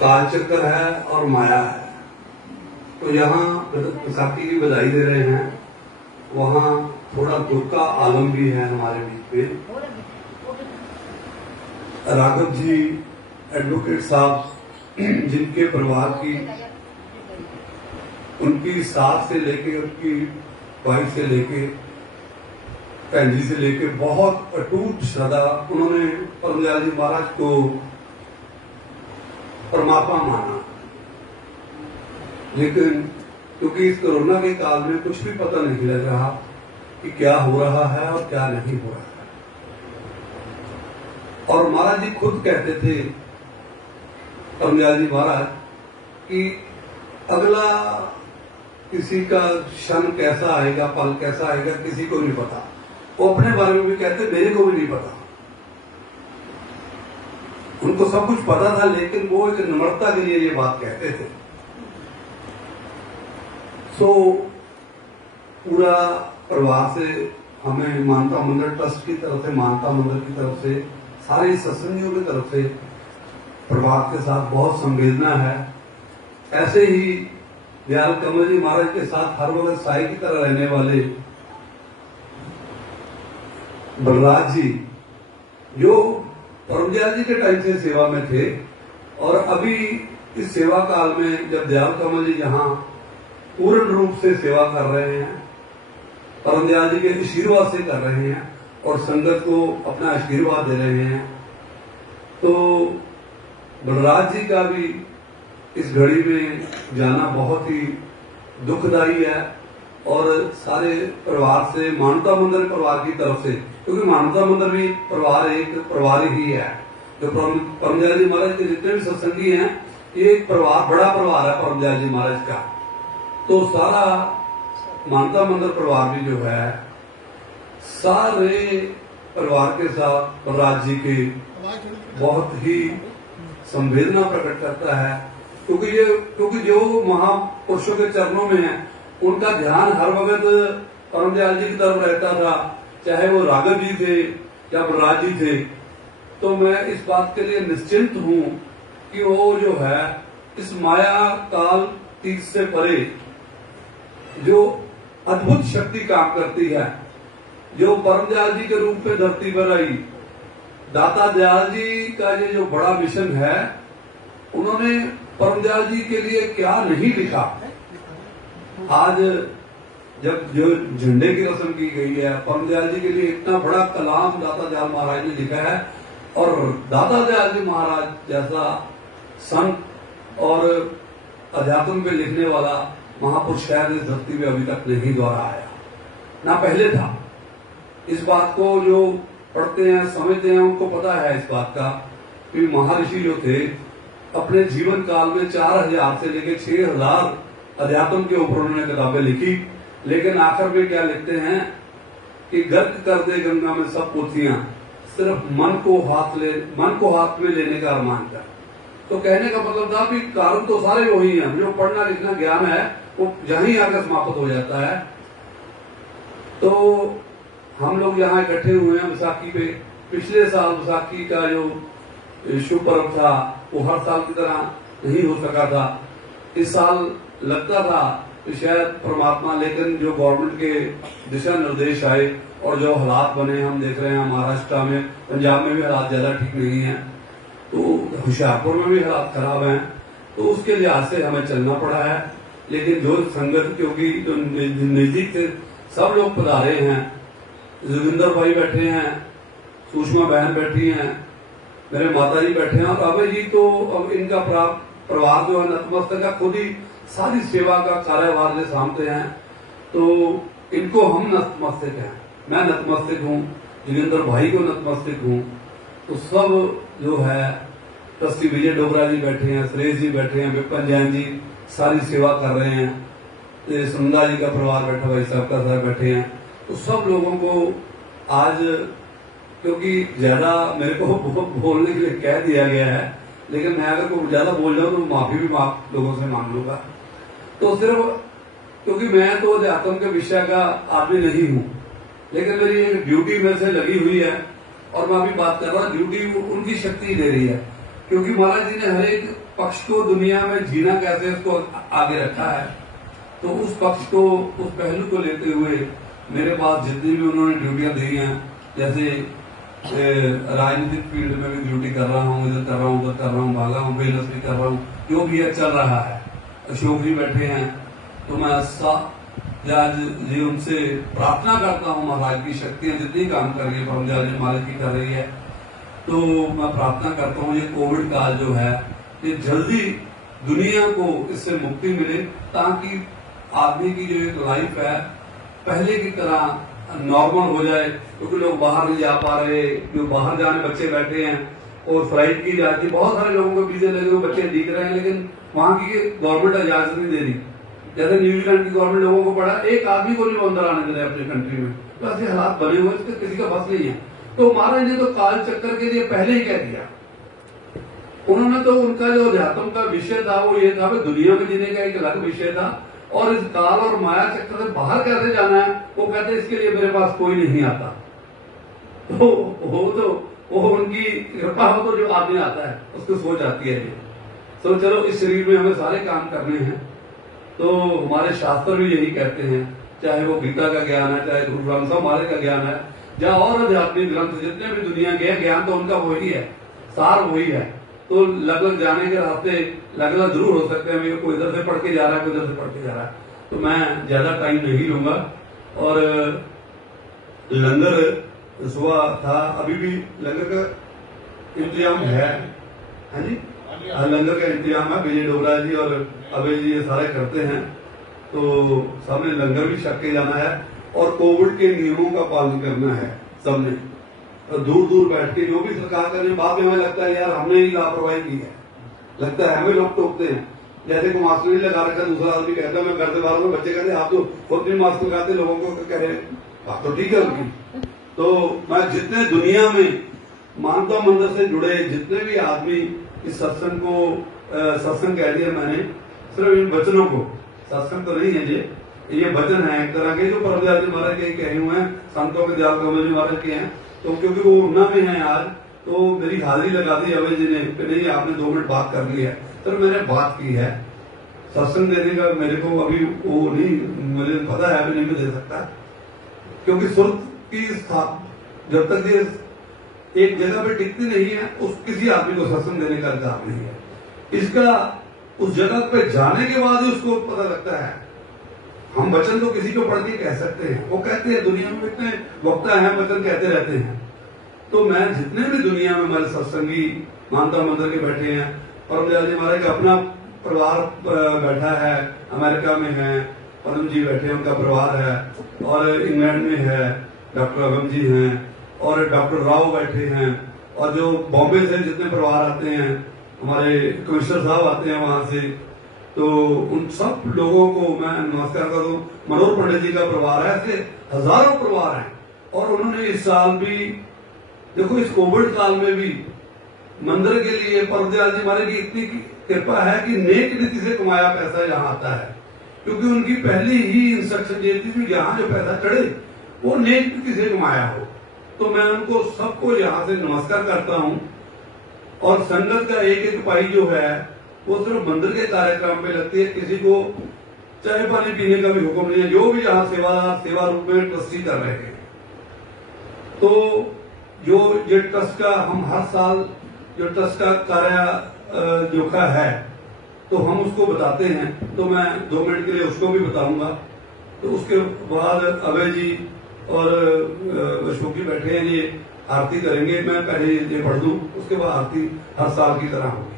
कालचक्र है और माया है। तो यहाँ बैसाखी की बधाई दे रहे हैं, वहाँ थोड़ा दुख का आलम भी है हमारे बीच में। राघव जी एडवोकेट साहब, जिनके परिवार की, उनकी सास से लेके, उनकी वाइफ से लेके, भैन जी से लेके बहुत अटूट श्रद्धा, उन्होंने परमदयाल जी महाराज को परमात्मा माना। लेकिन क्योंकि इस कोरोना के काल में कुछ भी पता नहीं लग रहा कि क्या हो रहा है और क्या नहीं हो रहा है, और महाराज जी खुद कहते थे, परमदयाल जी महाराज, कि अगला किसी का क्षण कैसा आएगा, पल कैसा आएगा, किसी को नहीं पता। वो अपने बारे में भी कहते, मेरे को भी नहीं पता। उनको सब कुछ पता था, लेकिन वो एक नम्रता के लिए ये बात कहते थे। सो पूरा परिवार से, हमें मानता मंदिर ट्रस्ट की तरफ से, मानता मंदिर की तरफ से, सारे सत्संगियों की तरफ से परिवार के साथ बहुत संवेदना है। ऐसे ही दयाल कमल जी महाराज के साथ हर वक्त साई की तरह रहने वाले बलराज जी, जो परमदयाल जी के टाइम से सेवा में थे, और अभी इस सेवा काल में जब दयाल कमल जी यहाँ पूर्ण रूप से सेवा कर रहे हैं, परमदयाल जी के आशीर्वाद से कर रहे हैं और संगत को अपना आशीर्वाद दे रहे हैं, तो बलराज जी का भी इस घड़ी में जाना बहुत ही दुखदायी है। और सारे परिवार से, मानवता मंदिर परिवार की तरफ से, क्योंकि मानवता मंदिर भी परिवार एक परिवार ही है, जो परमदयाल जी महाराज के जितने भी सत्संगी हैं, ये एक परिवार, बड़ा परिवार है परमदयाल जी महाराज का। तो सारा मानवता मंदिर परिवार भी जो है, सारे परिवार के साथ बलराज जी के बहुत ही संवेदना प्रकट करता है, क्योंकि जो महापुरुषों के चरणों में है, उनका ध्यान हर वक्त परमदयाल जी की तरफ रहता था, चाहे वो राघव जी थे या बलराज जी थे। तो मैं इस बात के लिए निश्चिंत हूं कि वो जो है इस माया काल तीज से परे जो अद्भुत शक्ति काम करती है, जो परमदयाल जी के रूप में धरती पर आई, दाता दयाल जी का ये जो बड़ा मिशन है, उन्होंने परमदयाल जी के लिए क्या नहीं लिखा। आज जब जो झंडे की रस्म की गई है, परमदयाल जी के लिए इतना बड़ा कलाम दाता दयाल महाराज ने लिखा है, और दाता दयाल जी महाराज जैसा संत और अध्यात्म पे लिखने वाला महापुरुष शायद इस धरती में अभी तक नहीं द्वारा आया, ना पहले था। इस बात को जो पढ़ते हैं, समझते हैं, उनको पता है इस बात का कि महर्षि जो थे, अपने जीवन काल में 4000 से लेकर 6000 अध्यात्म के ऊपर उन्होंने किताबें लिखी, लेकिन आखिर में क्या लिखते हैं कि गर्क कर दे गंगा में सब पोथियां, सिर्फ मन को हाथ में लेने का अरमान कर। तो कहने का मतलब था कि कारण तो सारे वही हैं, जो पढ़ना लिखना ज्ञान है वो यहीं आकर समाप्त हो जाता है। तो हम लोग यहाँ इकट्ठे हुए हैं विसाखी पे। पिछले साल विसाखी का जो शुभ पर्व था वो हर साल की तरह नहीं हो सका था। इस साल लगता था कि शायद परमात्मा, लेकिन जो गवर्नमेंट के दिशा निर्देश आए और जो हालात बने, हम देख रहे हैं महाराष्ट्र में, पंजाब में भी हालात ज्यादा ठीक नहीं है, तो होशियारपुर में भी हालात खराब हैं, तो उसके लिहाज से हमें चलना पड़ा है। लेकिन जो संगत, क्योंकि जो नजदीक से सब लोग पधारे हैं, जोगिंदर भाई बैठे हैं, सुषमा बहन बैठी हैं, मेरे माता जी बैठे हैं, और अभय जी तो अब इनका परिवार जो है नतमस्तक है, खुद ही सारी सेवा का कार्यभार ले सामते हैं, तो इनको हम नतमस्तक हैं। मैं नतमस्तक हूँ, जोगिंदर भाई को नतमस्तक हूँ। तो सब जो है, ट्रस्टी विजय डोगरा जी बैठे हैं, सुरेश जी बैठे हैं, विपिन जैन जी सारी सेवा कर रहे हैं, सुंदा जी का परिवार बैठा, भाई साहब का साहब बैठे हैं। तो सब लोगों को आज, क्योंकि ज्यादा मेरे को बोलने के लिए कह दिया गया है, लेकिन मैं अगर कोई ज्यादा बोल जाऊं तो माफी भी लोगों से मांग लूंगा। तो सिर्फ क्योंकि मैं तो अध्यात्म के विषय का आदमी नहीं हूं, लेकिन मेरी एक ड्यूटी मेरे से लगी हुई है, और मैं अभी बात कर रहा हूँ, ड्यूटी उनकी शक्ति दे रही है। क्योंकि महाराज जी ने हर एक पक्ष को दुनिया में जीना कैसे उसको आगे रखा है। तो उस पक्ष को, उस पहलू को लेते हुए मेरे पास जितनी भी उन्होंने ड्यूटियां दी हैं, जैसे राजनीतिक फील्ड में भी ड्यूटी कर रहा हूँ, इधर कर रहा हूँ, उधर कर रहा हूँ, भागा हूँ, बिजनेस भी कर रहा हूँ, जो भी है चल रहा है। अशोक जी बैठे हैं, तो मैं आज जी उनसे प्रार्थना करता हूँ, महाराज की शक्तियां जितनी काम कर रही है परमदयाल मालिक की कर रही है, तो मैं प्रार्थना करता हूँ ये कोविड काल जो है ये जल्दी दुनिया को इससे मुक्ति मिले, ताकि आदमी की जो एक लाइफ है पहले की तरह नॉर्मल हो जाए। क्योंकि लोग बाहर नहीं जा पा रहे, जो बाहर जाने बच्चे बैठे हैं और फ्लाइट की जाती, बहुत सारे लोगों को वीजे लगे हुए बच्चे दिख रहे हैं, लेकिन वहां की गवर्नमेंट इजाजत नहीं दे रही। जैसे न्यूजीलैंड की गवर्नमेंट लोगों को पड़ा, एक आदमी को नहीं अंदर आने दे रहे अपनी कंट्री में, तो ऐसे हालात बने हुए इसके किसी का बस नहीं है। तो महाराज ने तो काल चक्कर के लिए पहले ही कह दिया। उन्होंने तो उनका जो अध्यात्म का विषय था वो ये था कि दुनिया में जीने का एक अलग विषय था, और इस काल और माया चक्कर से बाहर कैसे जाना है वो कहते इसके लिए मेरे पास कोई नहीं आता। वो उनकी कृपा हो तो जो आदमी आता है उसको सोच आती है ये। तो चलो इस शरीर में हमें सारे काम करने हैं, तो हमारे शास्त्र भी यही कहते हैं, चाहे वो गीता का ज्ञान है, चाहे गुरु ग्रंथ साहब महाराज का ज्ञान है, या और आध्यात्मिक ग्रंथ जितने भी दुनिया के ज्ञान तो उनका वही है, सार वही है। तो अलग अलग जाने के रास्ते अलग अलग जरूर हो सकते हैं, मेरे को इधर से पढ़ के जा रहा है, कोई इधर से पढ़ के जा रहा है, तो मैं ज्यादा टाइम नहीं लूंगा। और लंगर सुबह था, अभी भी लंगर का इंतजाम है, हाँ जी, लंगर का इंतजाम है, विजय डोगरा जी और अभय जी ये सारे करते हैं। तो सामने लंगर भी छक के जाना है, और कोविड के नियमों का पालन करना है सबने। दूर दूर बैठ के जो भी सरकार कर रही है, बाद में हमें लगता है यार हमने ही लापरवाही की है, लगता है हमें लोग टोकते हैं। जैसे को मास्क नहीं लगा रखा, दूसरा आदमी कहता है मैं घर से बाहर हूँ, बच्चे कहते आप तो खुद भी मास्क लगाते, लोगों को कह रहे बात तो ठीक है उनकी। तो मैं जितने दुनिया में मानता मंदिर से जुड़े जितने भी आदमी इस सत्संग को, सत्संग कह दिया मैंने, सिर्फ इन वचनों को, सत्संग तो नहीं है ये वचन है एक तरह के, जो परमदयाल जी महाराज के कहे हुए हैं, संतों के दयाल कमल जी महाराज के हैं। तो क्योंकि वो उन्ना में है आज, तो मेरी हाजिरी लगा दी अभय जी ने, नहीं आपने 2 मिनट बात कर ली है, तो मैंने बात की है। सत्संग देने का मेरे को अभी वो नहीं, मुझे पता है अभी नहीं मैं दे सकता, क्योंकि सुर्ख की जब तक ये एक जगह पे टिकती नहीं है, उस किसी आदमी को सत्संग देने का अधिकार नहीं है। इसका उस जगह पे जाने के बाद ही उसको पता लगता है। हम वचन तो किसी को पढ़ के कह सकते हैं, वो कहते हैं, दुनिया में इतने वक्ता हैं वचन कहते रहते हैं। तो मैं जितने भी दुनिया में हमारे सत्संगी मानता मंदिर के बैठे हैं, परमदयाल जी महाराज का अपना परिवार बैठा है, अमेरिका में है, परम जी बैठे हैं, उनका परिवार है, और इंग्लैंड में है डॉक्टर अगम जी हैं, और डॉक्टर राव बैठे हैं, और जो बॉम्बे से जितने परिवार आते हैं, हमारे कमिश्नर साहब आते हैं वहां से, तो उन सब लोगों को मैं नमस्कार करता हूँ। मनोहर पंडित जी का परिवार है, ऐसे हजारों परिवार हैं, और उन्होंने इस साल भी देखो, इस कोविड काल में भी मंदिर के लिए परमदयाल जी महाराज की इतनी कृपा है कि नेक नीति से कमाया पैसा यहाँ आता है, क्योंकि उनकी पहली ही इंस्ट्रक्शन ये थी कि यहाँ जो पैसा चढ़े वो नेक नीति से कमाया हो। तो मैं उनको सबको यहाँ से नमस्कार करता हूँ। और संगत का एक एक पाई जो है वो सिर्फ मंदिर के कार्यक्रम में लगती है, किसी को चाय पानी पीने का भी हुक्म नहीं है, जो भी यहाँ सेवा रूप में ट्रस्टी कर रहे हैं। तो जो ये ट्रस्ट का हम हर साल जो ट्रस्ट का कार्य जोखा है, तो हम उसको बताते हैं, तो मैं 2 मिनट के लिए उसको भी बताऊंगा। तो उसके बाद अभय जी और अशोक जी बैठे हैं, ये आरती करेंगे। मैं पहले ये पढ़ दूं, उसके बाद आरती हर साल की तरह होगी।